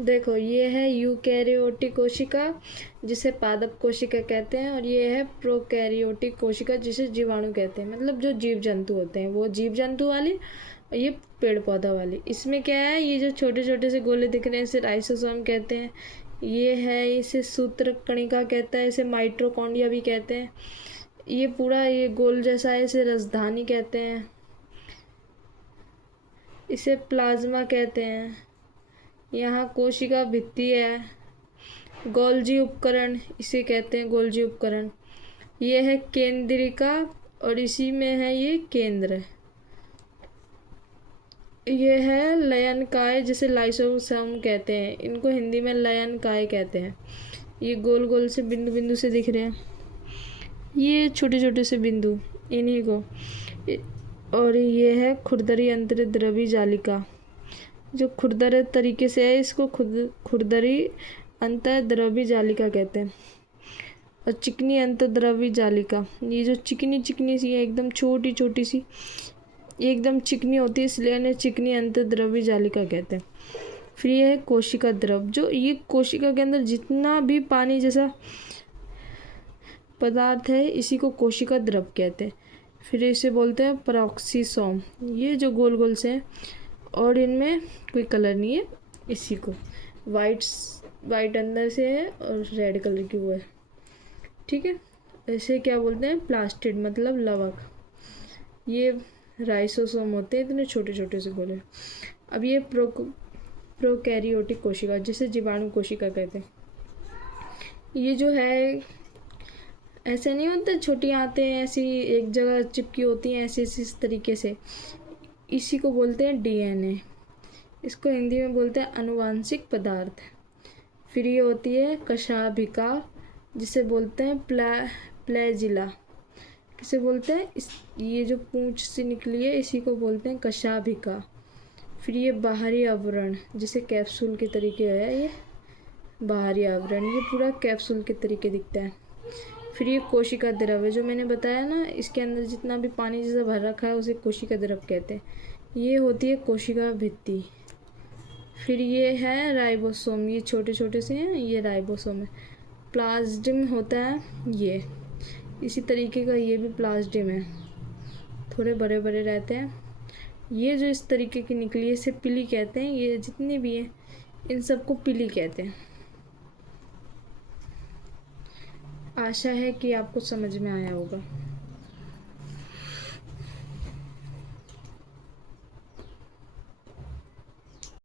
देखो ये है यूकैरियोटिक कोशिका जिसे पादप कोशिका कहते हैं, और ये है प्रोकैरियोटिक कोशिका जिसे जीवाणु कहते हैं। मतलब जो जीव जंतु होते हैं वो जीव जंतु वाली, और ये पेड़ पौधा वाली। इसमें क्या है, ये जो छोटे छोटे से गोले दिख रहे हैं इसे राइसोसोम कहते हैं। ये है, इसे सूत्र कणिका कहता है, इसे माइटोकॉन्ड्रिया भी कहते हैं। ये पूरा ये गोल जैसा है, इसे राजधानी कहते हैं, इसे प्लाज्मा कहते हैं। यहाँ कोशिका भित्ति है, गोल्जी उपकरण इसे कहते हैं, गोल्जी उपकरण। ये है केंद्रिका, और इसी में है ये केंद्र। ये है लयनकाय जिसे लाइसोसोम कहते हैं, इनको हिंदी में लयनकाय कहते हैं। ये गोल गोल से बिंदु बिंदु से दिख रहे हैं, ये छोटे छोटे से बिंदु, इन्हीं को। और ये है खुरदरी अंतर्द्रवी जालिका, जो खुरदरे तरीके से है इसको खुरदरी अंतर्द्रवी जालिका कहते हैं। और चिकनी अंतर्द्रवी जालिका, ये जो चिकनी चिकनी सी है, एकदम छोटी छोटी सी, एकदम चिकनी होती है, इसलिए इन्हें चिकनी अंतर्द्रवी जालिका कहते हैं। फिर ये है कोशिका द्रव, जो ये कोशिका के अंदर जितना भी पानी जैसा पदार्थ है इसी को कोशिका द्रव कहते हैं। फिर इसे बोलते हैं पेरोक्सिसोम, ये जो गोल गोल से है और इनमें कोई कलर नहीं है, इसी को वाइट अंदर से है और रेड कलर की वो है, ठीक है। ऐसे क्या बोलते हैं, प्लास्टिड मतलब लवक। ये राइसोसोम होते हैं, इतने छोटे छोटे से गोले। अब ये प्रोकैरियोटिक कोशिका जिसे जीवाणु कोशिका कहते हैं। ये जो है ऐसे नहीं होते, छोटी आते हैं ऐसी एक जगह चिपकी होती हैं ऐसे इस तरीके से, इसी को बोलते हैं डीएनए। इसको हिंदी में बोलते हैं अनुवांशिक पदार्थ। फिर ये होती है कशाभिका जिसे बोलते हैं प्लेजिला, किसे बोलते हैं ये जो पूंछ से निकली है इसी को बोलते हैं कशाभिका। फिर ये बाहरी आवरण जिसे कैप्सूल के तरीके है, ये बाहरी आवरण, ये पूरा कैप्सूल के तरीके दिखता है। फिर ये कोशिका द्रव है, जो मैंने बताया ना, इसके अंदर जितना भी पानी जैसा भर रखा है उसे कोशिका द्रव कहते हैं। ये होती है कोशिका भित्ति। फिर ये है राइबोसोम, ये छोटे छोटे से हैं, ये राइबोसोम है। प्लाज्मिड होता है ये, इसी तरीके का ये भी प्लाज्मिड है, थोड़े बड़े बड़े रहते हैं। ये जो इस तरीके की निकली है इसे पिली कहते हैं। ये जितने भी हैं इन सबको पिली कहते हैं। आशा है कि आपको समझ में आया होगा।